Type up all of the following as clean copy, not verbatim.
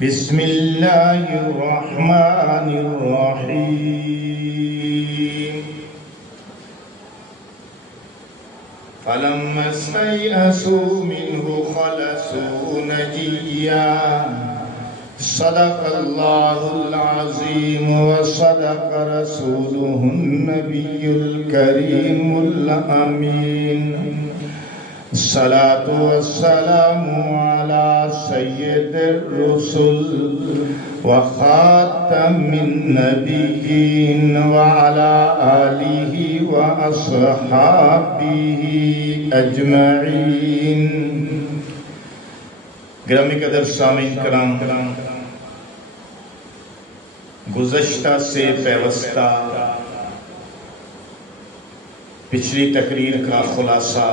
بسم اللہ الرحمن الرحیم فلما استيئسوا منه خلصوا نجيا صدق اللہ العظیم وصدق رسوله النبی الکریم الامین الصلاة والسلام على سید الرسل وخاتم النبیین وعلى آلہ واصحابہ اجمعین۔ گرامی قدر سامعین کرام، گزشتہ سے پیوستہ پچھلی تقریر کا خلاصہ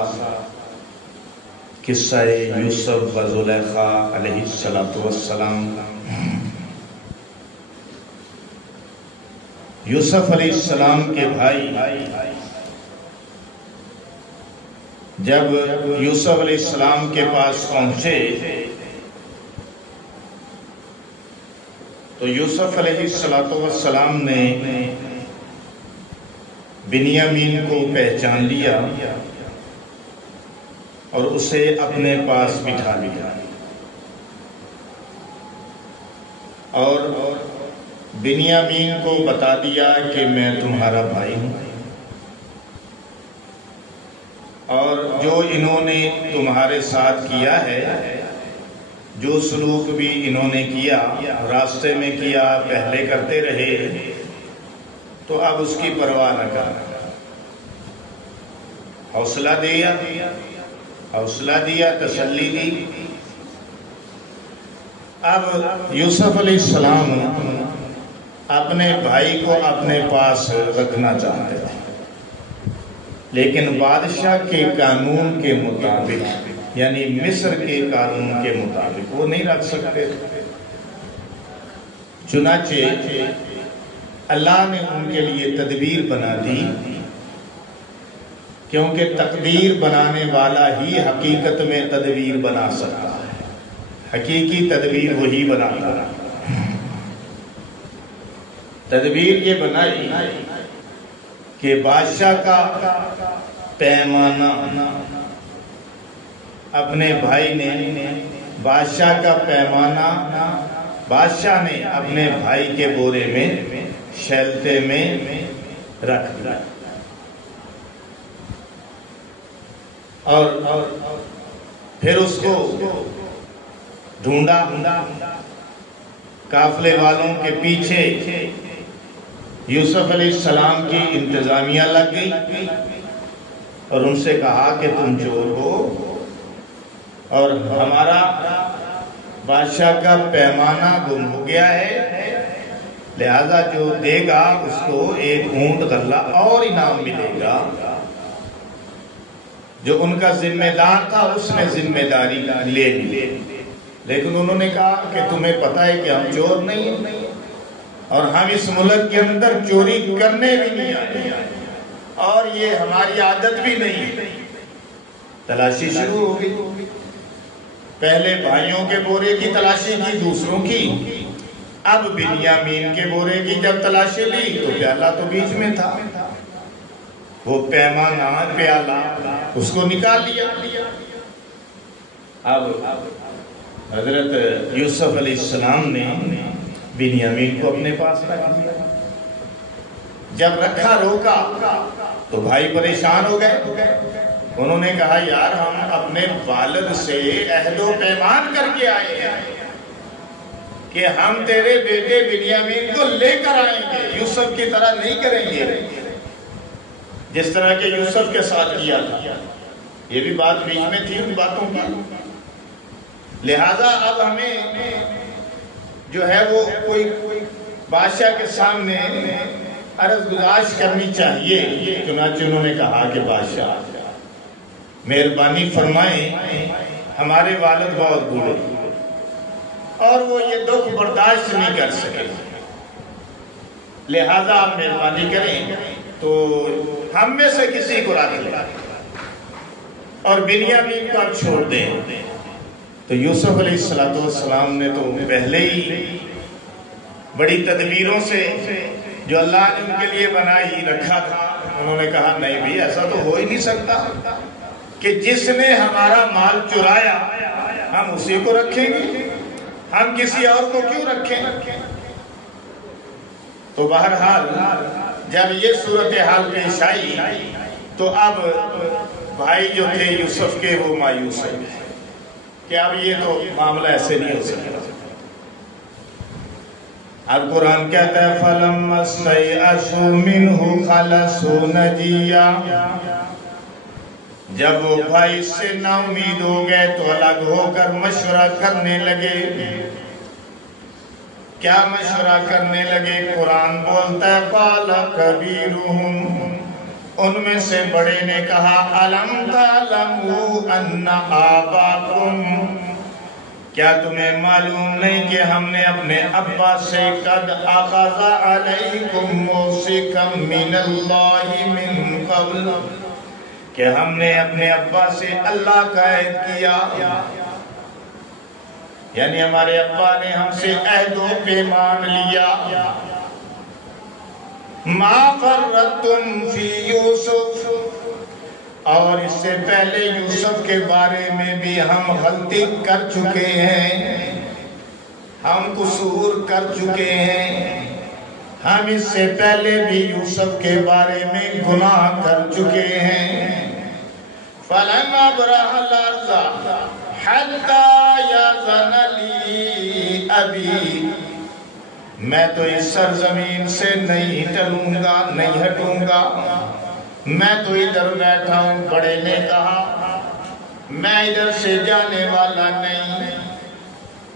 قصہ یوسف و زلیخا علیہ السلام۔ یوسف علیہ السلام کے بھائی جب یوسف علیہ السلام کے پاس پہنچے تو یوسف علیہ السلام نے بنیامین کو پہچان لیا اور اسے اپنے پاس بٹھا لیا اور بنیامین کو بتا دیا کہ میں تمہارا بھائی ہوں، اور جو انہوں نے تمہارے ساتھ کیا ہے، جو سلوک بھی انہوں نے کیا، راستے میں کیا، پہلے کرتے رہے، تو اب اس کی پرواہ نہ کر، حوصلہ دیا، تسلی دی۔ اب یوسف علیہ السلام اپنے بھائی کو اپنے پاس رکھنا چاہتے تھے، لیکن بادشاہ کے قانون کے مطابق، یعنی مصر کے قانون کے مطابق وہ نہیں رکھ سکتے تھے۔ چنانچہ اللہ نے ان کے لیے تدبیر بنا دی، کیونکہ تقدیر بنانے والا ہی حقیقت میں تدبیر بنا سکتا ہے، حقیقی تدبیر وہی بناتا ہے۔ تدبیر یہ بنائی کہ بادشاہ کا پیمانہ اپنے بھائی نے، بادشاہ کا پیمانہ بادشاہ نے اپنے بھائی کے بورے میں، شیلتے میں رکھ دیا، اور پھر اس کو ڈھونڈا، قافلے والوں کے پیچھے یوسف علیہ السلام کی انتظامیہ لگ گئی اور ان سے کہا کہ تم چور ہو اور ہمارا بادشاہ کا پیمانہ گم ہو گیا ہے، لہذا جو دے گا اس کو ایک اونٹ غلہ اور انعام ملے گا۔ جو ان کا ذمہ دار تھا اس نے ذمہ داری لے لی، لیکن انہوں نے کہا کہ تمہیں پتہ ہے کہ ہم چور نہیں ہیں اور ہم اس ملک کے اندر چوری کرنے بھی نہیں آتے اور یہ ہماری عادت بھی نہیں ہے۔ تلاشی شروع ہو گئی، پہلے بھائیوں کے بورے کی تلاشی کی، دوسروں کی، اب بنیامین کے بورے کی جب تلاشی لی تو پیالہ تو بیچ میں تھا، وہ پیمانہ پیالہ اس کو نکال لیا۔ اب حضرت یوسف علیہ السلام نے بنیامین کو اپنے پاس رکھ دیا۔ جب رکھا، روکا تو بھائی پریشان ہو گئے، انہوں نے کہا یار ہم اپنے والد سے عہد و پیمان کر کے آئے ہیں کہ ہم تیرے بیٹے بنیامین کو لے کر آئیں گے، یوسف کی طرح نہیں کریں گے جس طرح کہ یوسف کے ساتھ کیا تھا۔ یہ بھی بات بیچ میں تھی ان باتوں کی، لہذا اب ہمیں جو ہے وہ کوئی بادشاہ کے سامنے عرض گزارش کرنی چاہیے۔ چنانچہ انہوں نے کہا کہ بادشاہ مہربانی فرمائیں، ہمارے والد بہت بوڑھے اور وہ یہ دکھ برداشت نہیں کر سکے، لہذا آپ مہربانی کریں تو ہم میں سے کسی کو رکھ لیں اور بنیامین کو آپ چھوڑ دیں۔ تو یوسف علیہ السلام نے تو پہلے ہی بڑی تدبیروں سے جو اللہ نے ان کے لیے بنائی رکھا تھا، انہوں نے کہا نہیں بھی ایسا تو ہو ہی نہیں سکتا کہ جس نے ہمارا مال چرایا ہم اسی کو رکھیں گے، ہم کسی اور کو کیوں رکھیں؟ تو بہرحال جب یہ صورتحال پیش آئی تو اب بھائی جو تھے یوسف کے وہ مایوس ہو گئے کہ اب یہ تو معاملہ ایسے نہیں ہو سکتا۔ اب قرآن کہتا ہے فَلَمَّا اسْتَيْأَسُوا مِنْهُ خَلَصُوا نَجِيًّا، جب وہ بھائی سے نا امید ہو گئے تو الگ ہو کر مشورہ کرنے لگے۔ کیا مشورہ کرنے لگے؟ قرآن بولتا ہے قَالَ كَبِيرُهُمْ، ان میں سے بڑے نے کہا أَلَمْ تَعْلَمُوا أَنَّ آبَاكُمْ، کیا تمہیں معلوم نہیں کہ ہم نے اپنے ابا سے قد اخذ علیکم موثقا من اللہ من قبل، کہ ہم نے اپنے ابا سے اللہ کا عہد کیا، یعنی ہمارے ابا نے ہم سے عہد و پیمان لیا۔ ما فرطتم فی یوسف، اور اس سے پہلے یوسف کے بارے میں بھی ہم غلطی کر چکے ہیں، ہم قصور کر چکے ہیں، ہم اس سے پہلے بھی یوسف کے بارے میں گناہ کر چکے ہیں۔ فَلَنْ أَبْرَحَ الْأَرْضَ حَتَّى يَأْذَنَ لِي أَبِي، میں تو اس سرزمین سے نہیں ٹلوں گا، نہیں ہٹوں گا، میں تو ادھر بیٹھا ہوں۔ بڑے نے کہا میں ادھر سے جانے والا نہیں۔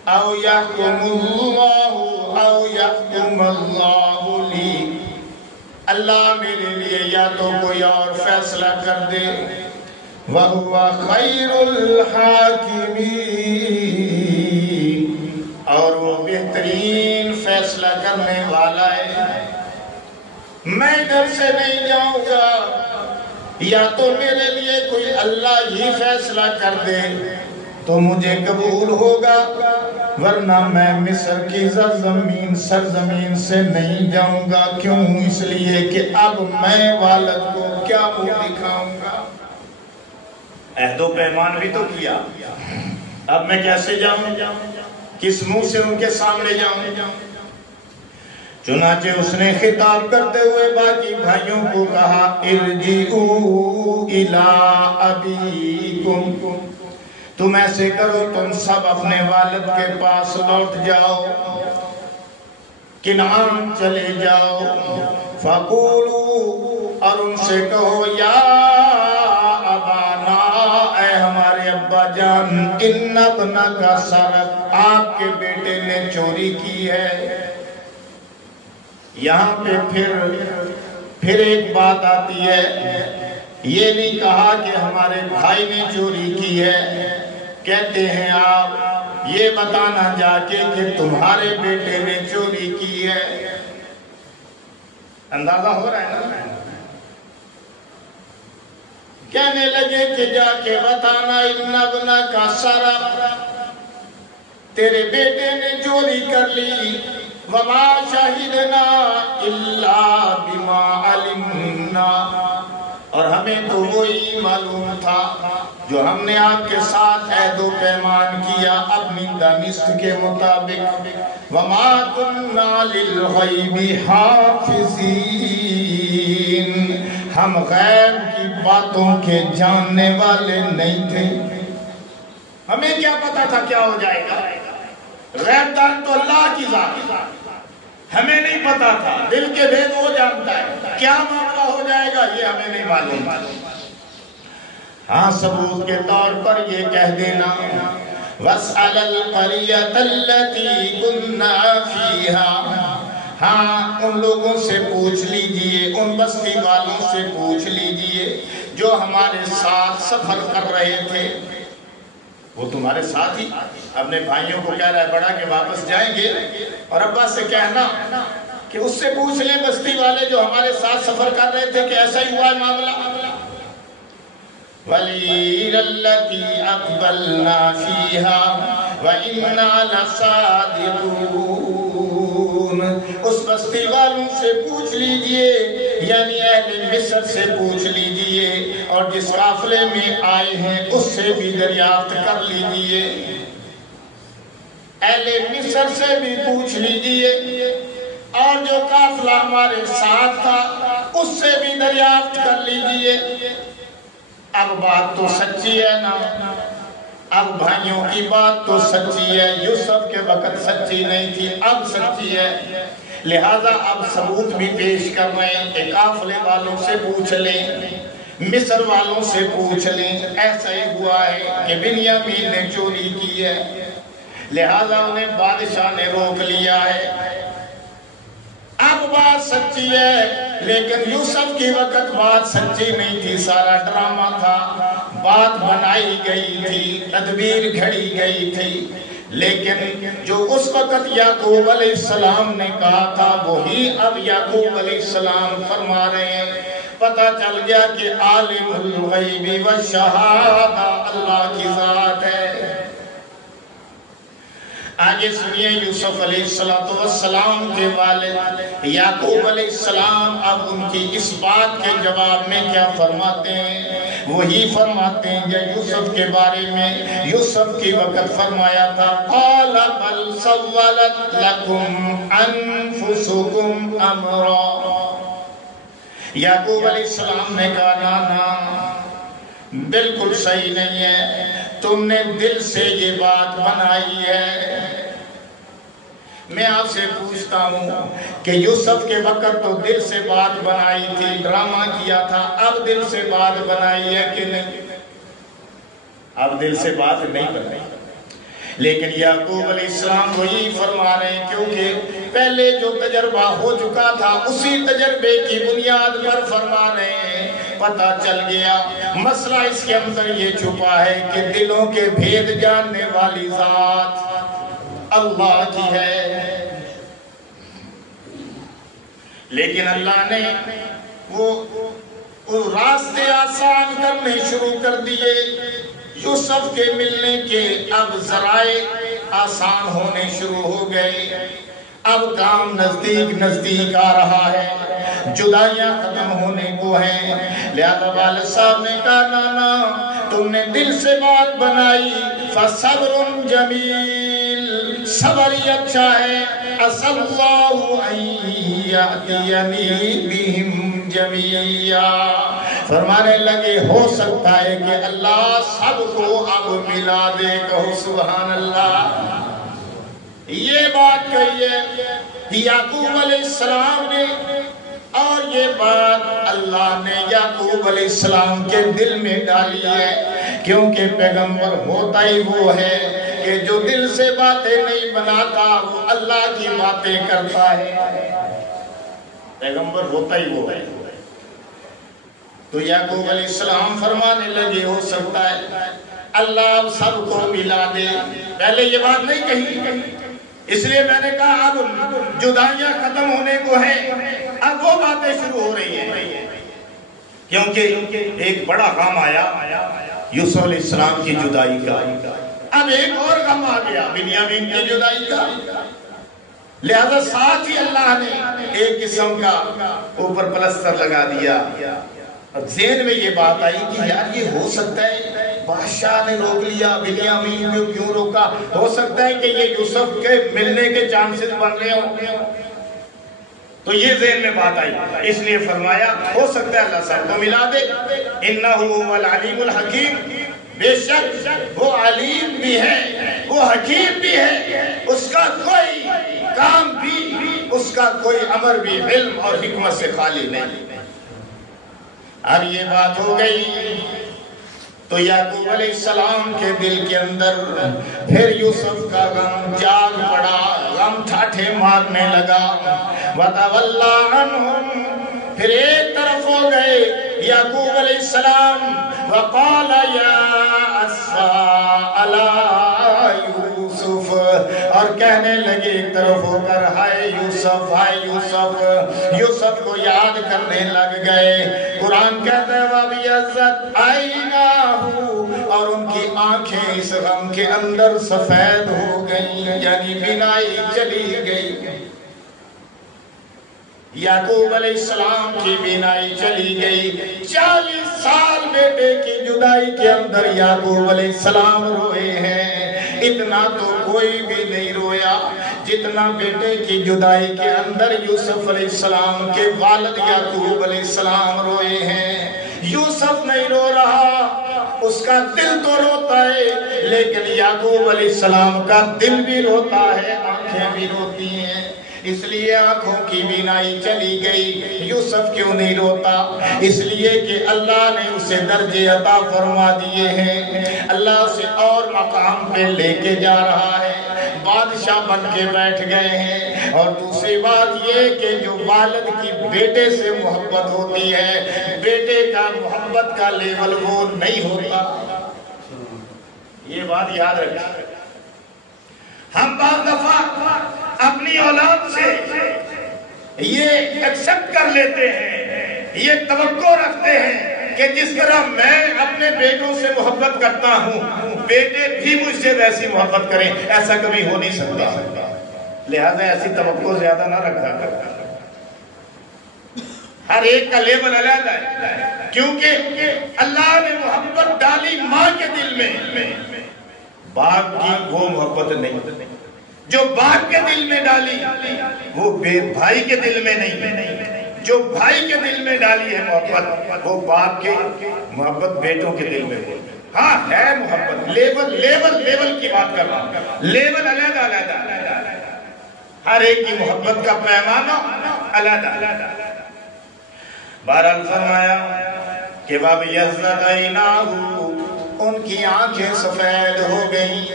او یحکم اللہ او یحکم اللہ لی، اللہ میرے لیے یا تو کوئی اور فیصلہ کر دے، وَهُوَ خَيْرُ الْحَاكِمِينَ، اور وہ بہترین فیصلہ کرنے والا ہے۔ میں ادھر سے نہیں جاؤں گا، یا تو میرے لیے کوئی اللہ ہی فیصلہ کر دے تو مجھے قبول ہوگا، ورنہ میں مصر کی سرزمین سے نہیں جاؤں گا۔ کیوں؟ اس لیے کہ اب میں والد کو کیا منہ دکھاؤں گا؟ عہد و پیمان بھی تو کیا، اب میں کیسے جاؤں؟ کس منہ سے ان کے سامنے جاؤں؟ چنانچہ اس نے خطاب کرتے ہوئے باقی بھائیوں کو کہا ارجعوا الی ابیکم، تم ایسے کرو تم سب اپنے والد کے پاس لوٹ جاؤ، کنعان چلے جاؤ، فقولوا، اور ان سے کہو یا ابانا، اے ہمارے ابا جان، ان ابنک سرق، آپ کے بیٹے نے چوری کی ہے۔ یہاں پہ پھر ایک بات آتی ہے، یہ نہیں کہا کہ ہمارے بھائی نے چوری کی ہے، کہتے ہیں آپ یہ بتانا جا کے کہ تمہارے بیٹے نے چوری کی ہے۔ اندازہ ہو رہا ہے نا؟ کہنے لگے کہ جا کے بتانا ان ابنک سرق، تیرے بیٹے نے چوری کر لی، وَمَا شَهِدْنَا إِلَّا بِمَا عَلِمْنَا، اور ہمیں تو وہی معلوم تھا جو ہم نے آپ کے ساتھ عہد و پیمان کیا اپنی دانست کے مطابق، وَمَا كُنَّا لِلْغَيْبِ حَافِظِينَ، ہم غیب کی باتوں کے جاننے والے نہیں تھے۔ ہمیں کیا پتا تھا کیا ہو جائے گا؟ غیب دان تو اللہ کی ذات، ہمیں نہیں پتا تھا، دل کے بھید وہ جانتا ہے، کیا معاملہ ہو جائے گا یہ ہمیں نہیں معلوم۔ ہاں ثبوت کے طور پر یہ کہہ دینا وَاسْأَلَ الْقَرْيَةَ الَّتِي كُنَّا فِيهَا، ہاں ان لوگوں سے پوچھ لیجئے، ان بستی والوں سے پوچھ لیجئے جو ہمارے ساتھ سفر کر رہے تھے، وہ تمہارے ساتھ ہی اپنے بھائیوں کو کہہ رہا ہے بڑا کہ واپس جائیں گے، اور ابا سے کہنا کہ اس سے پوچھ لیں بستی والے جو ہمارے ساتھ سفر کر رہے تھے کہ ایسا ہی ہوا ہے معاملہ۔ وَالْعِيرَ الَّتِي أَقْبَلْنَا فِيهَا وَإِنَّا لَصَادِقُونَ۔ اس بستی والوں سے پوچھ لیجئے، یعنی اہل مصر سے پوچھ لیجئے، اور جس قافلے میں آئے ہیں اس سے بھی دریافت کر لیجئے، اہل مصر سے بھی پوچھ لیجئے، اور جو قافلہ ہمارے ساتھ تھا اس سے بھی دریافت کر لیجئے۔ اب بات تو سچی ہے نا، اب بھائیوں کی بات تو سچی ہے، یوسف کے وقت سچی نہیں تھی، اب سچی ہے، لہذا اب ثبوت بھی پیش کر رہے ہیں کہ قافلے والوں سے پوچھ لیں، مصر والوں سے پوچھ لیں، ایسا ہی ہوا ہے کہ بنیامین نے چوری کی ہے، لہذا انہیں بادشاہ نے روک لیا ہے۔ اب بات سچی ہے، لیکن یوسف کی وقت بات سچی نہیں تھی، سارا ڈرامہ تھا، بات بنائی گئی تھی، تدبیر گھڑی گئی تھی، لیکن جو اس وقت یعقوب علیہ السلام نے کہا تھا وہی اب یعقوب علیہ السلام فرما رہے ہیں۔ پتہ چل گیا کہ عالم الغیب والشہادہ اللہ کی ذات ہے۔ آگے سنیے یوسف علیہ السلام کے والد یعقوب علیہ السلام اب ان کی اس بات کے جواب میں کیا فرماتے ہیں؟ وہی فرماتے ہیں جو یوسف کے بارے میں یوسف کی وقت فرمایا تھا، قال بل سولت لکم انفسکم امرا۔ یعقوب علیہ السلام نے کہا نا بالکل صحیح نہیں ہے، تم نے دل سے یہ بات بنائی ہے۔ میں آپ سے پوچھتا ہوں کہ یوسف کے وقت تو دل سے بات بنائی تھی، ڈرامہ کیا تھا، اب دل سے بات بنائی ہے کہ نہیں؟ اب دل سے بات نہیں بنائی، لیکن یعقوب علیہ السلام وہی فرما رہے ہیں کیونکہ پہلے جو تجربہ ہو چکا تھا اسی تجربے کی بنیاد پر فرما رہے ہیں۔ پتہ چل گیا مسئلہ اس کے اندر یہ چھپا ہے کہ دلوں کے بھید جاننے والی ذات اللہ کی ہے، لیکن اللہ نے وہ راستے آسان کرنے شروع کر دیے، یوسف کے ملنے کے اب ذرائع آسان ہونے شروع ہو گئے، اب کام نزدیک نزدیک آ رہا ہے، جدائیاں ختم ہونے کو ہیں، لہذا والد صاحب نے کہا نانا تم نے دل سے بات بنائی، فصبر جمیل، صبر ہی اچھا ہے، عسى اللہ ان یأتینی بہم جمیعا، فرمانے لگے ہو سکتا ہے کہ اللہ سب کو اب ملا دے، کہو سبحان اللہ۔ یہ بات کہی ہے یعقوب علیہ السلام نے، اور یہ بات اللہ نے یعقوب علیہ السلام کے دل میں ڈالی ہے، کیونکہ پیغمبر ہوتا ہی وہ ہے کہ جو دل سے باتیں نہیں بناتا وہ اللہ کی باتیں کرتا ہے، پیغمبر ہوتا ہی وہ ہے۔ تو یعقوب علیہ السلام فرمانے لگے ہو سکتا ہے اللہ سب کو ملا دے، پہلے یہ بات نہیں کہی، اس لیے میں نے کہا اب جدائیاں ختم ہونے کو ہیں، اب وہ باتیں شروع ہو رہی ہیں، کیونکہ ایک بڑا غم آیا یوسف علیہ السلام کی جدائی کا، اب ایک اور غم آ گیا بنیامین کی جدائی کا، لہذا ساتھ ہی اللہ نے ایک قسم کا اوپر پلستر لگا دیا۔ اب ذہن میں یہ بات آئی کہ یار یہ ہو سکتا ہے بادشاہ نے روک لیا، بنیامین کو کیوں روکا، ہو سکتا ہے کہ یہ یوسف کے ملنے کے چانسز بن رہے ہوں، تو یہ ذہن میں بات آئی، اس لیے فرمایا ہو سکتا ہے اللہ سب کو ملا دے، انہو هو العلیم الحکیم، بے شک وہ علیم بھی ہے وہ حکیم بھی ہے، اس کا کوئی کام بھی اس کا کوئی امر بھی علم اور حکمت سے خالی نہیں۔ اب یہ بات ہو گئی تو یعقوب علیہ السلام کے دل کے اندر پھر یوسف کا غم جاگ پڑا، غم ٹھاٹھے مارنے لگا، وَتَوَلَّى عَنْهُمْ، پھر ایک طرف ہو گئے یعقوب علیہ السلام، وَقَالَ يَا أَسْفَى عَلَى يُوسُفَ، اور کہنے لگے ایک طرف ہو کر ہائے یوسف، ہائے یوسف، یوسف کو یاد کرنے لگ گئے۔ قرآن کہتا ہے وَبِيَضَّتْ عَيْنَاهُ، اور ان کی آنکھیں اس غم کے اندر سفید ہو گئیں، یعنی بینائی چلی گئی۔ یعقوب علیہ السلام کی بینائی چلی گئی۔ 40 سال بیٹے کی جدائی کے اندر یعقوب علیہ السلام روئے ہیں، اتنا تو کوئی بھی نہیں رویا جتنا بیٹے کی جدائی کے اندر یوسف علیہ السلام کے والد یعقوب علیہ السلام روئے ہیں۔ یوسف نہیں رو رہا، اس کا دل تو روتا ہے، لیکن یعقوب علیہ السلام کا دل بھی روتا ہے، آنکھیں بھی روتی ہیں۔ اس لیے آنکھوں کی بینائی چلی گئی۔ یوسف کیوں نہیں روتا؟ اس لیے کہ اللہ نے اسے درجے عطا فرما دیے ہیں، اللہ اسے اور مقام پہ لے کے جا رہا ہے، بادشاہ بن کے بیٹھ گئے ہیں۔ اور دوسری بات یہ کہ جو والد کی بیٹے سے محبت ہوتی ہے، بیٹے کا محبت کا لیول وہ نہیں ہوتا۔ یہ بات یاد رکھیں۔ ہم بعض دفعہ اپنی اولاد سے یہ ایکسپٹ کر لیتے ہیں، یہ توقع رکھتے ہیں کہ جس طرح میں اپنے بیٹوں سے محبت کرتا ہوں بیٹے بھی مجھ سے ویسی محبت کریں۔ ایسا کبھی ہو نہیں سکتا، لہذا ایسی توقع زیادہ نہ رکھا کرتا۔ ہر ایک کا لیول علیحدہ ہے، کیونکہ اللہ نے محبت ڈالی ماں کے دل میں، باپ کی وہ محبت نہیں جو باپ کے دل میں ڈالی، وہ بھائی کے دل میں نہیں، جو بھائی کے دل میں ڈالی ہے محبت، وہ باپ کے محبت بیٹوں کے دل میں ہے۔ ہاں ہے محبت، لیول کی بات کر رہا ہوں، لیول علیحدہ، ہر ایک کی محبت کا پیمانہ علیحدہ۔ بہرحال فرمایا کہ وَبِيَضَّتْ عَيْنَاهُ، ان کی آنکھیں سفید ہو گئیں۔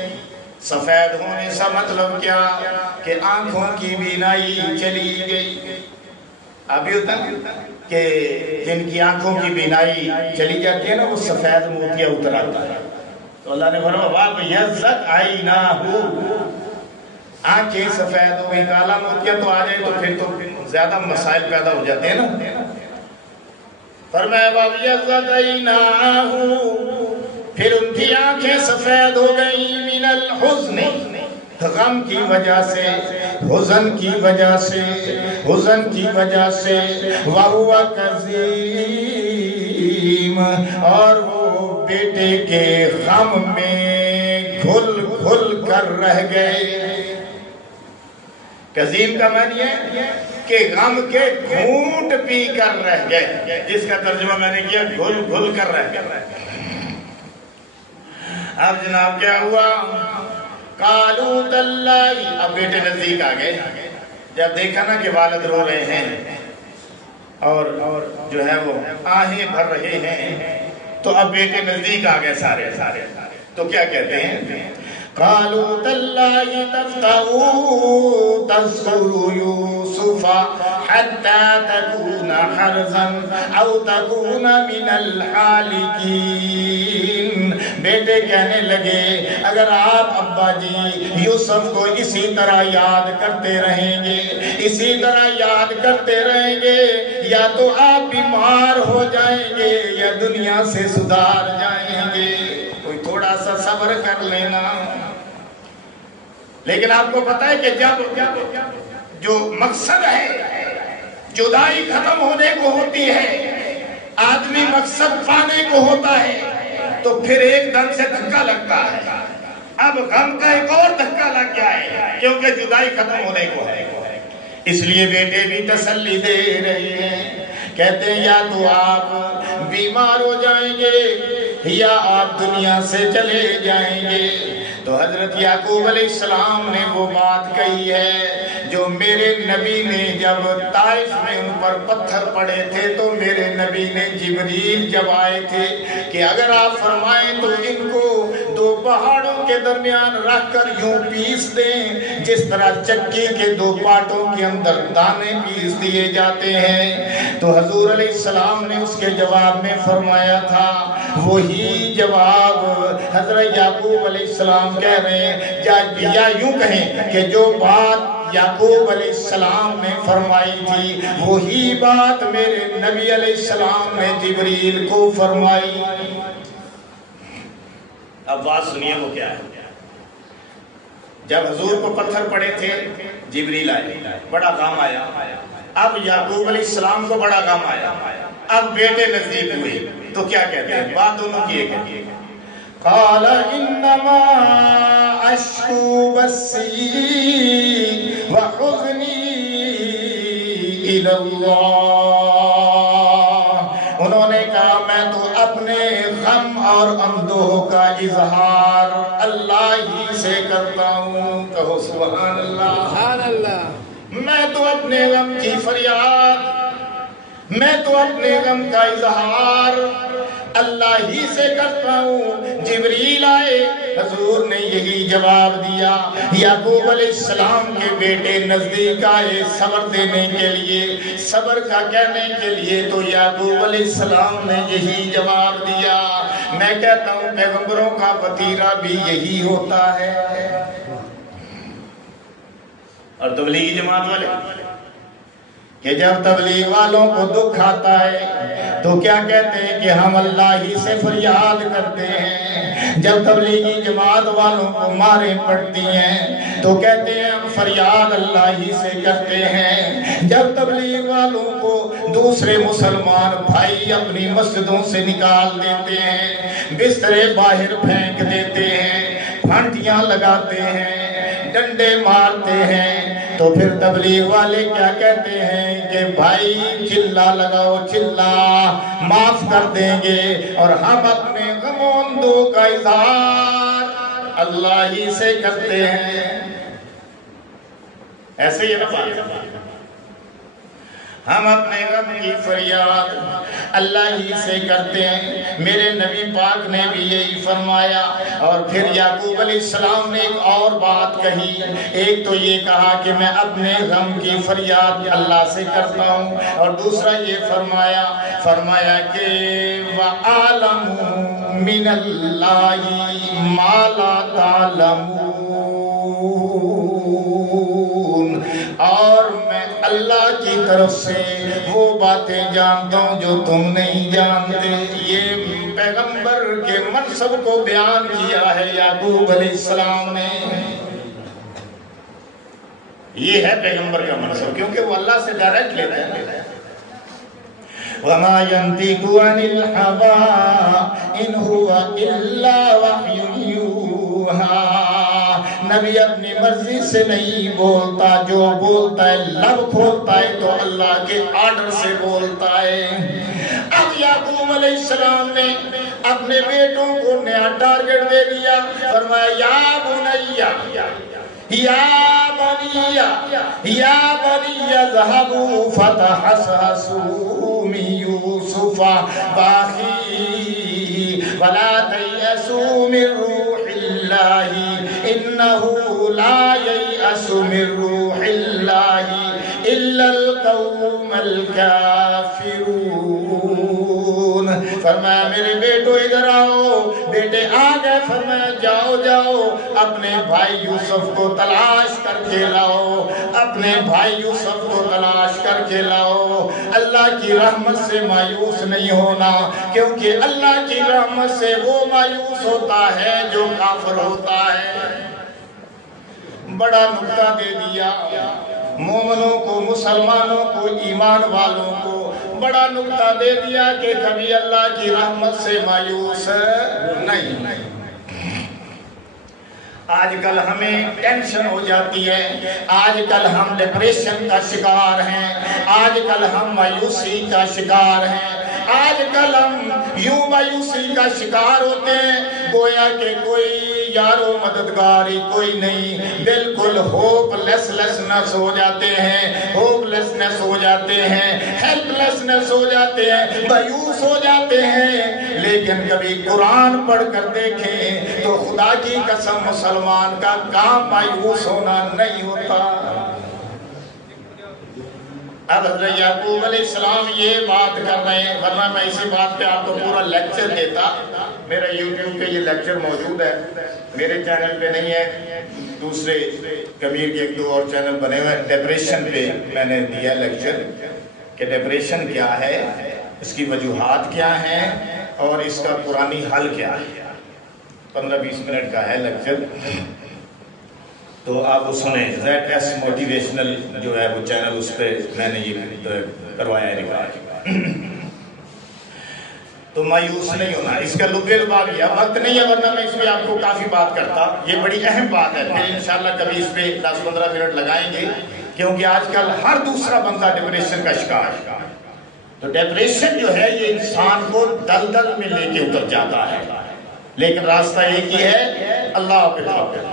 سفید ہونے سے مطلب کیا کہ آنکھوں کی بینائی چلی گئی۔ ابھی ہوتا کہ جن کی آنکھوں کی بینائی چلی جاتی ہے نا، وہ سفید موتیا اتر آتا ہے، تو اللہ نے فرمایا وَبِيَضَّتْ عَيْنَاهُ، آنکھیں سفید ہو گئی۔ کالا موتیا تو آ جائے تو پھر تو زیادہ مسائل پیدا ہو جاتے ہیں نا۔ فرمایا وَبِيَضَّتْ عَيْنَاهُ، پھر ان کی آنکھیں سفید ہو گئیں، من الحزن، غم کی وجہ سے، حزن کی وجہ سے، حزن کی وجہ سے، وَهُوَ كَظِيمٌ، اور وہ بیٹے کے غم میں گھل کر رہ گئے۔ کظیم کا معنی ہے کہ غم کے گھونٹ پی کر رہ گئے، جس کا ترجمہ میں نے کیا گھل کر رہ گئے۔ اب جناب کیا ہوا؟ قالوا تاللہ، اب بیٹے نزدیک آ گئے، جب دیکھا نا کہ والد رو رہے ہیں اور جو ہے وہ آہیں بھر رہے ہیں، تو اب بیٹے نزدیک آ گئے سارے، تو کیا کہتے ہیں؟ قالوا تاللہ تفتأ تذکر یوسف حتی تکون حرزا او تکون من الحالکین۔ بیٹے کہنے لگے اگر آپ ابا جی یوسف کو اسی طرح یاد کرتے رہیں گے، اسی طرح یاد کرتے رہیں گے، یا تو آپ بیمار ہو جائیں گے یا دنیا سے سدھار جائیں گے۔ کوئی تھوڑا سا صبر کر لینا۔ لیکن آپ کو پتا ہے کہ جب جو مقصد ہے جدائی ختم ہونے کو ہوتی ہے، آدمی مقصد پانے کو ہوتا ہے، تو پھر ایک دم سے دھکا لگتا ہے۔ اب غم کا ایک اور دھکا لگ گیا ہے کیونکہ جدائی ختم ہونے کو ہے۔ اس لیے بیٹے بھی تسلی دے رہے ہیں، کہتے ہیں یا تو آپ بیمار ہو جائیں گے یا آپ دنیا سے چلے جائیں گے۔ تو حضرت یعقوب علیہ السلام نے وہ بات کہی ہے جو میرے نبی نے جب طائف میں ان پر پتھر پڑے تھے تو میرے نبی نے جبریل جب آئے تھے کہ اگر آپ فرمائیں تو ان کو دو پہاڑوں کے درمیان رکھ کر یوں پیس دیں جس طرح چکی کے دو پاٹوں کے اندر دانے پیس دیے جاتے ہیں۔ تو حضور علیہ السلام نے اس کے جواب میں فرمایا تھا، وہی جواب حضرت یعقوب علیہ السلام کہہ رہے ہیں، یا یوں کہیں کہ جو بات یعقوب علیہ السلام نے فرمائی تھی وہی بات میرے نبی علیہ السلام نے جبریل کو فرمائی۔ اب بات سنیے وہ کیا ہے۔ جب حضور کو پتھر پڑے تھے جبریل آئے، بڑا غم آیا۔ اب یعقوب علیہ السلام کو بڑا غم آیا، اب بیٹے نزدیک ہوئے تو کیا کہتے ہیں؟ بات دونوں کی ایک ہے۔ قال انما اشکو بثی وحزنی الی اللہ، انہوں نے کہا میں تو اپنے غم اور اندوہ کا اظہار اللہ ہی سے کرتا ہوں۔ کہو سبحان اللہ۔ سبحان اللہ۔ میں تو اپنے غم کی فریاد، میں تو اپنے غم کا اظہار اللہ ہی سے کرتا ہوں۔ جبریل آئے، حضور نے یہی جواب دیا۔ یعقوب علیہ السلام کے بیٹے نزدیک آئے صبر دینے کے لیے، صبر کا کہنے کے لیے، تو یعقوب علیہ السلام نے یہی جواب دیا۔ میں کہتا ہوں پیغمبروں کا وتیرہ بھی یہی ہوتا ہے۔ اور تبلیغی جماعت والے کہ جب تبلیغ والوں کو دکھ آتا ہے تو کیا کہتے ہیں کہ ہم اللہ ہی سے فریاد کرتے ہیں۔ جب تبلیغی جماعت والوں کو ماریں پڑتی ہیں تو کہتے ہیں ہم فریاد اللہ ہی سے کرتے ہیں۔ جب تبلیغ والوں کو دوسرے مسلمان بھائی اپنی مسجدوں سے نکال دیتے ہیں، بسترے باہر پھینک دیتے ہیں، پھانٹیاں لگاتے ہیں، ڈنڈے مارتے ہیں، تو پھر تبلیغ والے کیا کہتے ہیں کہ بھائی چلا لگاؤ، چلا معاف کر دیں گے، اور ہم اپنے غم و اندوہ کا اظہار اللہ ہی سے کرتے ہیں۔ ایسے ہی نا بات، ہم اپنے غم کی فریاد اللہ ہی سے کرتے ہیں۔ میرے نبی پاک نے بھی یہی فرمایا۔ اور پھر یعقوب علیہ السلام نے ایک اور بات کہی، ایک تو یہ کہا کہ میں اپنے غم کی فریاد اللہ سے کرتا ہوں، اور دوسرا یہ فرمایا کہ وَأَعْلَمُ مِنَ اللَّهِ مَا لَا تَعْلَمُونَ، اور میں اللہ کی طرف سے وہ باتیں جانتا ہوں جو تم نہیں جانتے۔ یہ پیغمبر کے منصب کو بیان کیا ہے یعقوب علیہ السلام نے۔ یہ ہے پیغمبر کا منصب، کیونکہ وہ اللہ سے ڈائریکٹ لیتا ہے۔ وَمَا يَنْطِقُ عَنِ الْهَوَىٰ إِنْ هُوَ إِلَّا وَحْيٌ يُوحَىٰ، نبی اپنی مرضی سے نہیں بولتا، جو بولتا ہے لب کھولتا ہے تو اللہ کے آرڈر سے بولتا ہے۔ اب یعقوب علیہ السلام نے اپنے بیٹوں کو نیا ٹارگٹ دے دیا، فرمایا یا بنیا یا بنی اذهبوا فتحسسوا من یوسف واخیہ ولا تیأسوا من روح اللہ انه لا ییأس من روح اللہ الا القوم الکافرون۔ فرمایا میرے بیٹو ادھر آؤ، بیٹے آ گئے، فرمایا جاؤ جاؤ اپنے بھائی یوسف کو تلاش کر کے لاؤ، اپنے بھائی یوسف کو تلاش کر کے لاؤ۔ اللہ کی رحمت سے مایوس نہیں ہونا، کیونکہ اللہ کی رحمت سے وہ مایوس ہوتا ہے جو کافر ہوتا ہے۔ بڑا نکتہ دے دیا مومنوں کو، مسلمانوں کو، ایمان والوں کو، بڑا نکتہ دے دیا کہ کبھی اللہ کی رحمت سے مایوس نہیں۔ آج کل ہمیں ٹینشن ہو جاتی ہے، آج کل ہم ڈپریشن کا شکار ہیں، آج کل ہم مایوسی کا شکار ہیں۔ آج کل ہم یوں مایوسی کا شکار ہوتے ہیں گویا کہ کوئی یار و مددگاری کوئی نہیں، بالکل ہوپ لیسنس ہو جاتے ہیں، ہوپ لیسنس ہو جاتے ہیں، ہیلپ لیسنس ہو جاتے ہیں، مایوس ہو جاتے ہیں۔ لیکن کبھی قرآن پڑھ کر دیکھیں تو خدا کی قسم مسلمان کا کام مایوس ہونا نہیں ہوتا۔ اب حضرت یعقوب علیہ السلام یہ بات کر رہے ہیں، ورنہ میں اسی بات پہ آپ کو پورا لیکچر دیتا۔ میرا یوٹیوب پہ یہ لیکچر موجود ہے، میرے چینل پہ نہیں ہے، دوسرے کبیر کے ایک دو اور چینل بنے ہوئے ہیں۔ ڈپریشن پہ میں نے دیا لیکچر کہ ڈپریشن کیا ہے، اس کی وجوہات کیا ہیں اور اس کا قرآنی حل کیا ہے۔ 15-20 منٹ کا ہے لیکچر، تو آپ وہ سنیں۔ ZS موٹیویشنل جو ہے وہ چینل، اس پہ میں نے یہ کروایا ہے ریکارڈ۔ تو مایوس نہیں ہونا، اس کا لبے لباب یہ وقت نہیں ہے، ورنہ میں اس میں آپ کو کافی بات کرتا۔ یہ بڑی اہم بات ہے، پھر انشاءاللہ کبھی اس پہ 10-15 منٹ لگائیں گے، کیونکہ آج کل ہر دوسرا بندہ ڈپریشن کا شکار ہے۔ تو ڈپریشن جو ہے یہ انسان کو دلدل میں لے کے اتر جاتا ہے، لیکن راستہ ایک ہی ہے، اللہ پہ توکل۔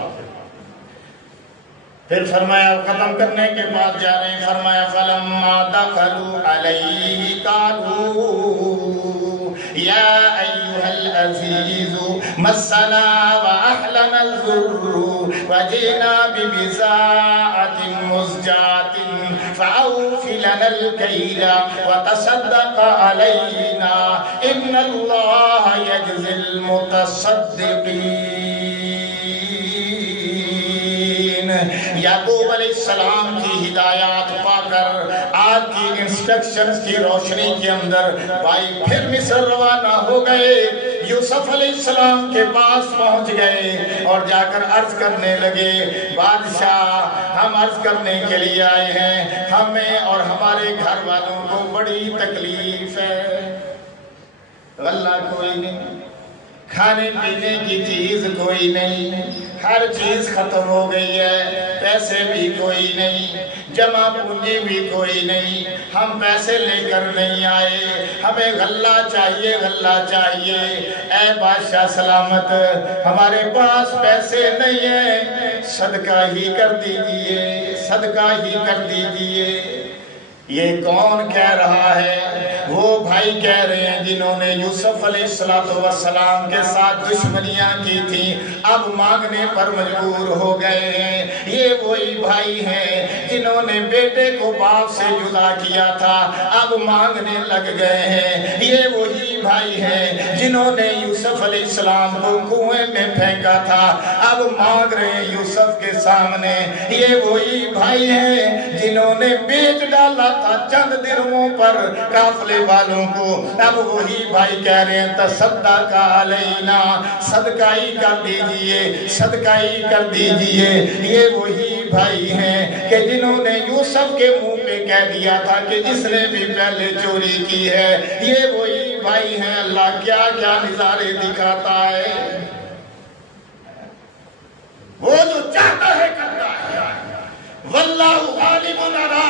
پھر فرمایا ختم کرنے کے بعد جا رہے ہیں، فرمایا فَلَمَّا دَخَلُوا عَلَيْهِ قَالُوا يَا أَيُّهَا الْعَزِيزُ مَسَّنَا وَأَهْلَنَا الضُّرُّ وَجِئْنَا بِبِضَاعَةٍ مُزْجَاةٍ فَأَوْفِ لَنَا الْكَيْلَ وَتَصَدَّقْ عَلَيْنَا إِنَّ اللَّهَ يَجْزِي الْمُتَصَدِّقِينَ۔ یعقوب علیہ السلام کی ہدایات پا کر، آج کی انسٹرکشنز کی روشنی کے اندر بھائی پھر مصر روانہ ہو گئے۔ یوسف علیہ السلام کے پاس پہنچ گئے اور جا کر عرض کرنے لگے، بادشاہ ہم عرض کرنے کے لیے آئے ہیں، ہمیں اور ہمارے گھر والوں کو بڑی تکلیف ہے۔ غلہ کوئی نہیں، کھانے پینے کی چیز کوئی نہیں، ہر چیز ختم ہو گئی ہے، پیسے بھی کوئی نہیں، جمع پونجی بھی کوئی نہیں، ہم پیسے لے کر نہیں آئے، ہمیں غلہ چاہیے، غلہ چاہیے۔ اے بادشاہ سلامت، ہمارے پاس پیسے نہیں ہیں، صدقہ ہی کر دیجئے، صدقہ ہی کر دیجئے۔ یہ کون کہہ رہا ہے؟ وہ بھائی کہہ رہے ہیں جنہوں نے یوسف علیہ السلام کے ساتھ دشمنیاں کی تھی، اب مانگنے پر مجبور ہو گئے ہیں۔ یہ وہی بھائی ہیں جنہوں نے بیٹے کو باپ سے جدا کیا تھا، اب مانگنے لگ گئے ہیں۔ یہ وہی بھائی ہیں جنہوں نے یوسف علیہ السلام کو کنویں میں پھینکا تھا، اب مانگ رہے ہیں یوسف کے سامنے۔ یہ وہی بھائی ہیں جنہوں نے بیچ ڈالا تھا چند درہموں پر قافلے والوں کو، اب وہی بھائی کہہ رہے ہیں تصدق علینا، صدقہ ہی کر دیجئے، صدقہ ہی کر دیجئے۔ یہ وہی بھائی ہیں کہ جنہوں نے یوسف کے منہ پہ کہہ دیا تھا کہ اس نے بھی پہلے چوری کی ہے۔ یہ وہی بھائی ہیں۔ اللہ کیا کیا نظارے دکھاتا ہے، وہ جو چاہتا ہے کرتا ہے۔ واللہ غالب علی امرہ،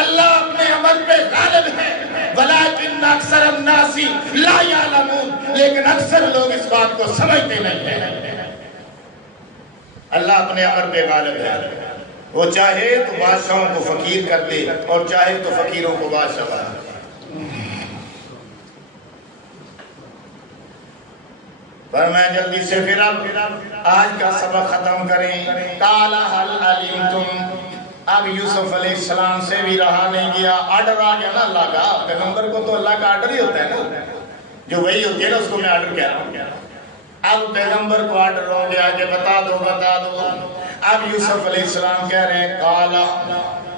اللہ اپنے امر پہ غالب ہے، ولکن اکثر الناس لا یعلمون، لیکن اکثر لوگ اس بات کو سمجھتے نہیں ہیں۔ اللہ اپنے امر پہ غالب ہے، وہ چاہے تو بادشاہوں کو فقیر کر دے اور چاہے تو فقیروں کو بادشاہ بنا دے۔ پر میں جلدی سے پھر آج کا سبق ختم کریں۔ قال هل علمتم، اب یوسف علیہ السلام سے بھی رہا نہیں گیا، آرڈر آ گیا نا اللہ کا۔ پیغمبر کو تو اللہ کا آرڈر ہی ہوتا ہے نا، جو وہی ہوتی ہے نا اس کو میں آرڈر کہہ رہا ہوں۔ اب پیغمبر کو آرڈر ہو گیا کہ بتا دو بتا دو۔ اب یوسف علیہ السلام کہہ رہے ہیں قال،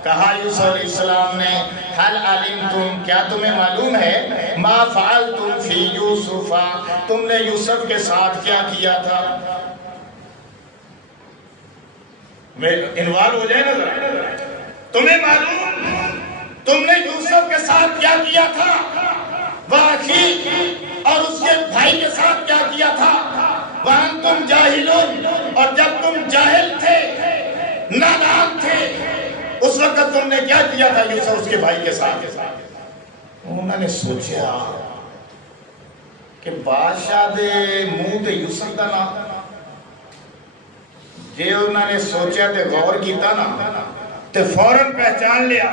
کہا یوسف علیہ السلام نے هل علمتم، کیا تمہیں معلوم ہے ما فعلتم فی یوسف، تم نے یوسف کے ساتھ کیا کیا تھا؟ انوالو ہو جائے نا ذرا، تمہیں معلوم تم نے یوسف کے ساتھ کیا کیا تھا؟ واخی، اور اس کے بھائی کے ساتھ کیا کیا تھا؟ وانتم جاہلون، اور جب تم جاہل تھے، نادان تھے، اس وقت تم نے کیا کیا تھا یوسف اس کے بھائی کے ساتھ؟ انہوں نے سوچا کہ بادشاہ دے منہ تے یوسف دا نام، جے انہوں نے سوچا تے غور کیتا نا تے فوراً پہچان لیا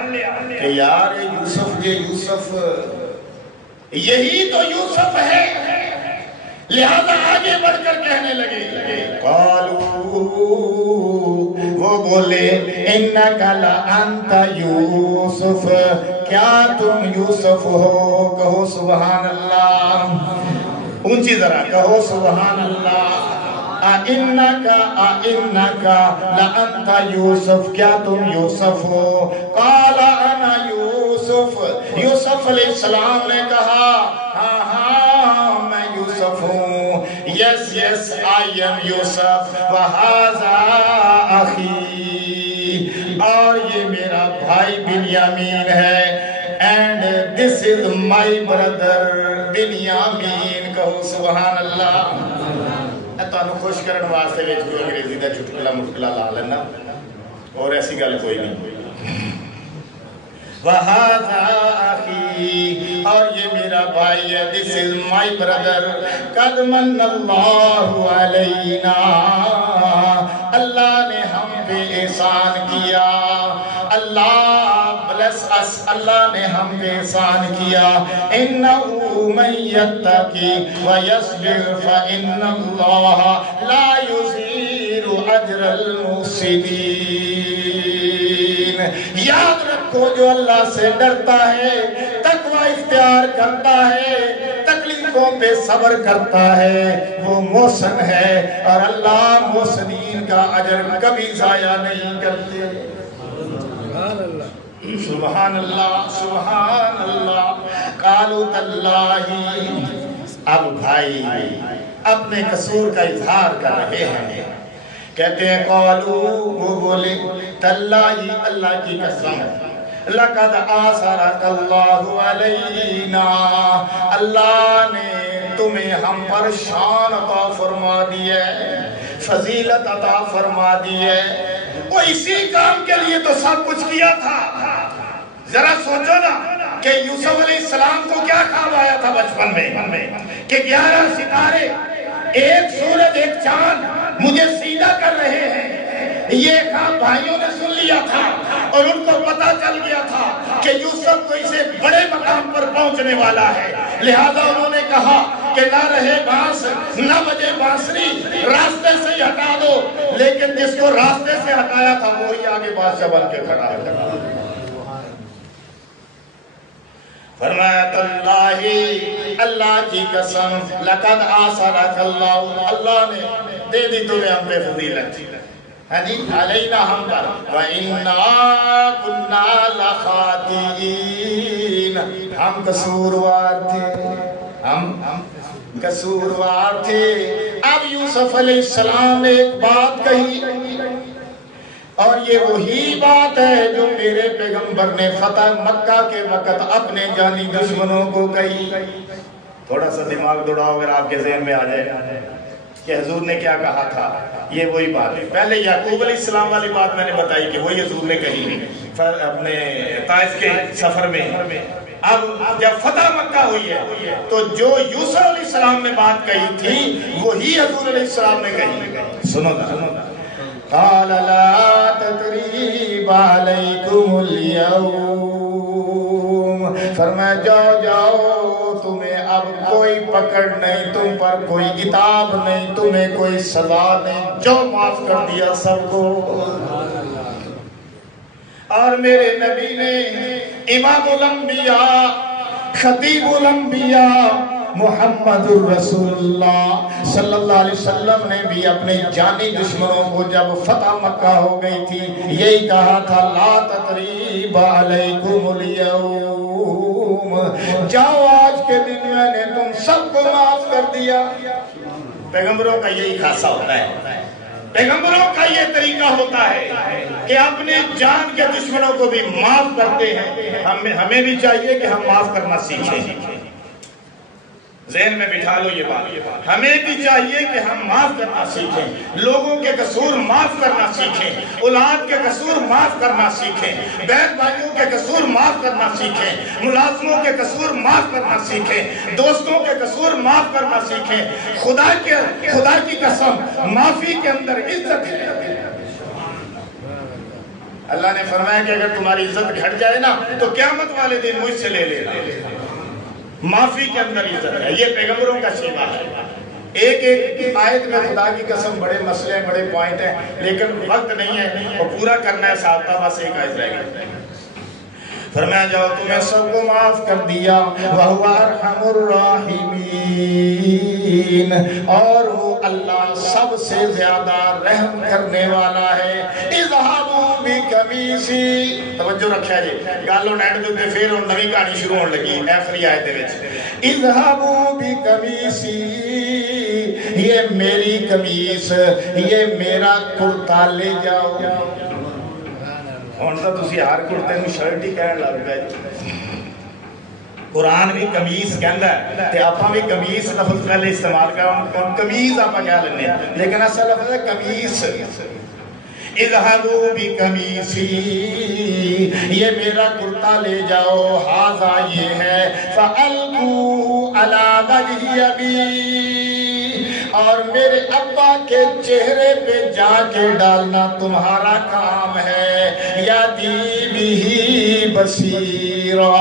کہ یار یوسف جے یوسف یہی تو یوسف ہے، لہذا آگے بڑھ کر کہنے لگے قالوا، وہ بولے انکا لانت یوسف، کیا تم یوسف ہو؟ کہو سبحان اللہ، اونچی ذرا کہو سبحان اللہ۔ انکا لانت یوسف، کیا تم یوسف ہو؟ قال انا یوسف، یوسف علیہ السلام نے کہا ہاں ہاں میں یوسف ہوں، یس یس آئی ایم یوسف، وہذا اخی، اور یہ میرا بھائی بنیامین ہے، and this is my brother Binyamin, کہو سبحان اللہ۔ تانوں خوش کرن واسطے وچ کوئی انگریزی دا چٹکلا مٹکلا لا لینا، اور ایسی گل کوئی نہیں۔ وَهَذَا أَخِي، اور یہ میرا بھائی ہے، this is my brother، قَدْ مَنَّ اللَّهُ عَلَيْنَا، اللہ نے ہم پہ احسان کیا، اللہ bless us، اللہ نے ہم پہ احسان کیا، إِنَّهُ مَن يَتَّقِ وَيَصْبِرْ فَإِنَّ اللَّهَ لَا يُضِيعُ أَجْرَ الْمُحْسِنِينَ۔ یاد رکھو جو اللہ سے ڈرتا ہے، تقوی اختیار کرتا ہے، تکلیفوں پہ صبر کرتا ہے، وہ محسن ہے، اور اللہ محسنین کا اجر کبھی ضائع نہیں کرتے۔ سبحان اللہ سبحان اللہ سبحان اللہ۔ قالوا تاللہ، اب بھائی اپنے قصور کا اظہار کر رہے ہیں، کہتے ہیں قالوا، وہ بولے تاللہ، اللہ کی قسم، لقد آثرک اللہ علینا، اللہ نے تمہیں ہم پر شان عطا فرما دی ہے، فضیلت عطا فرما دی ہے۔ وہ اسی کام کے لیے تو سب کچھ کیا تھا۔ ذرا سوچو نا کہ یوسف علیہ السلام کو کیا خواب آیا تھا بچپن میں کہ 11 ستارے، ایک سورج ایک چاند مجھے سیدھا کر رہے ہیں۔ یہ خواب بھائیوں نے سن لیا تھا اور ان کو پتا چل گیا تھا کہ یوسف کو اسے بڑے مقام پر پہنچنے والا ہے، لہذا انہوں نے کہا کہ نہ رہے بانس نہ بجے بانسری، راستے سے ہی ہٹا دو، لیکن جس کو راستے سے ہٹایا تھا وہی آگے بادشاہ بن کے کھڑا ہے۔ فرمایا تاللہ، اللہ کی قسم، لقد آثرک اللہ، اللہ نے دے دی تمہیں ہم پہ فضیلت، علینا ہم پر، وَإِنَّا كُنَّا لَخَاطِئِينَ، ہم قصوروار تھے، ہم قصوروار تھے۔ اب یوسف علیہ السلام نے ایک بات کہی، اور یہ وہی بات ہے جو میرے پیغمبر نے فتح مکہ کے وقت اپنے جانی دشمنوں کو کہی۔ تھوڑا سا دماغ دوڑاؤ اگر آپ کے ذہن میں آ جائے کہ حضور نے کیا کہا تھا، یہ وہی بات ہے۔ پہلے یعقوب علیہ السلام والی بات میں نے بتائی کہ وہی حضور نے کہی اپنے طائف کے سفر میں۔ اب جب فتح مکہ ہوئی ہے تو جو یوسف علیہ السلام نے بات کہی تھی وہی حضور علیہ السلام نے کہی۔ سنو نا، قال لا تثریب علیکم اليوم، فرمایا جاؤ جاؤ، تمہیں اب کوئی پکڑ نہیں، تم پر کوئی عتاب نہیں، تمہیں کوئی سزا نہیں، جو معاف کر دیا سب کو۔ اور میرے نبی نے امام الانبیاء، خطیب الانبیاء محمد الرسول اللہ صلی اللہ علیہ وسلم نے بھی اپنے جانی دشمنوں کو جب فتح مکہ ہو گئی تھی یہی کہا تھا، لا تثریب علیکم اليوم، جاؤ آج کے دن میں نے تم سب کو معاف کر دیا۔ پیغمبروں کا یہی خاصہ ہوتا ہے، پیغمبروں کا یہ طریقہ ہوتا ہے کہ اپنے جان کے دشمنوں کو بھی معاف کرتے ہیں۔ ہمیں بھی چاہیے کہ ہم معاف کرنا سیکھیں۔ ذہن میں بٹھا لو یہ بات. ہمیں بھی چاہیے کہ ہم معاف کرنا سیکھیں, لوگوں کے قصور معاف کرنا سیکھیں, اولاد کے قصور معاف کرنا سیکھیں, بہن بھائیوں کے قصور معاف کرنا سیکھیں, ملازموں کے قصور معاف کرنا سیکھیں, دوستوں کے قصور معاف کرنا سیکھیں. خدا کی قسم معافی کے اندر عزت ہے. اللہ نے فرمایا کہ اگر تمہاری عزت گھٹ جائے نا تو قیامت والے دن مجھ سے لے لینا. معافی کے اندر عزت ہے, یہ پیغمبروں کا شیوا ہے. ایک آیت میں خدا کی قسم بڑے مسئلے ہیں, بڑے پوائنٹ ہیں, لیکن وقت نہیں ہے اور پورا کرنا ہے ساتھ بس ایک آیت رہ گئی. فرمایا جاؤ تمہیں سب کو معاف کر دیا, وَهُوَ أَرْحَمُ الرَّاحِمِينَ, اور وہ اللہ سب سے زیادہ رحم کرنے والا ہے. اِذْهَبُوا بِقَمِيصِي, توجہ رکھا جی, گالوں نیٹ دے پھر اور نئی کہانی شروع ہونے لگی آخری آیت دے وچ. اِذْهَبُوا بِقَمِيصِي, یہ میری قمیص, یہ میرا کرتا لے جاؤ. ہون تو تسی ہر کرتے نو شرٹ ہی کہن لگ پئے. قرآن بھی قمیص کہندا ہے تے آپاں بھی قمیص لفظ پہلے استعمال کرن, قمیض آپاں کہہ لینے لیکن اصل لفظ ہے قمیص. اذهبوا بقمیصی, یہ میرا کرتا لے جاؤ, ھذا یہ ہے, فَأَلْقُوهُ عَلَى وَجْهِ أَبِي, اور میرے ابا کے چہرے پہ جا کے ڈالنا تمہارا کام ہے. یَأْتِی بِهِ بَصِیرًا,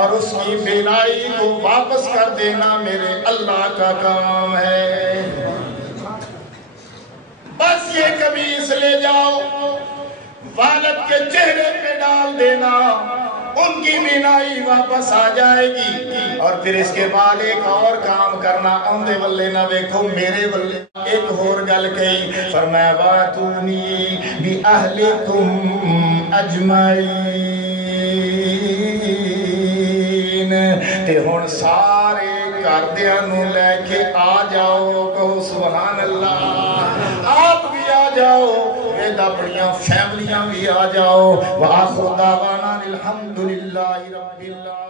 اور اس کی بینائی کو واپس کر دینا میرے اللہ کا کام ہے. بس یہ قمیص لے جاؤ, والد کے چہرے پہ ڈال دینا, ان کی بینائی واپس آ جائے گی. اور پھر اس کے بعد ایک اور کام کرنا, اندے ولے نہ ویکھو میرے ولے. ایک اور گل کہی, فرمایا وَاتُونِی بِأَہْلِکُمْ اَجْمَعِینَ, تے ہن سارے گھردیاں نو لے کے آ جاؤ, کہو سبحان اللہ. آپ بھی آ جاؤ, اپنیاں فیملیاں بھی آ جاؤ. وآخر دعوانا الحمدللہ رب العالمین.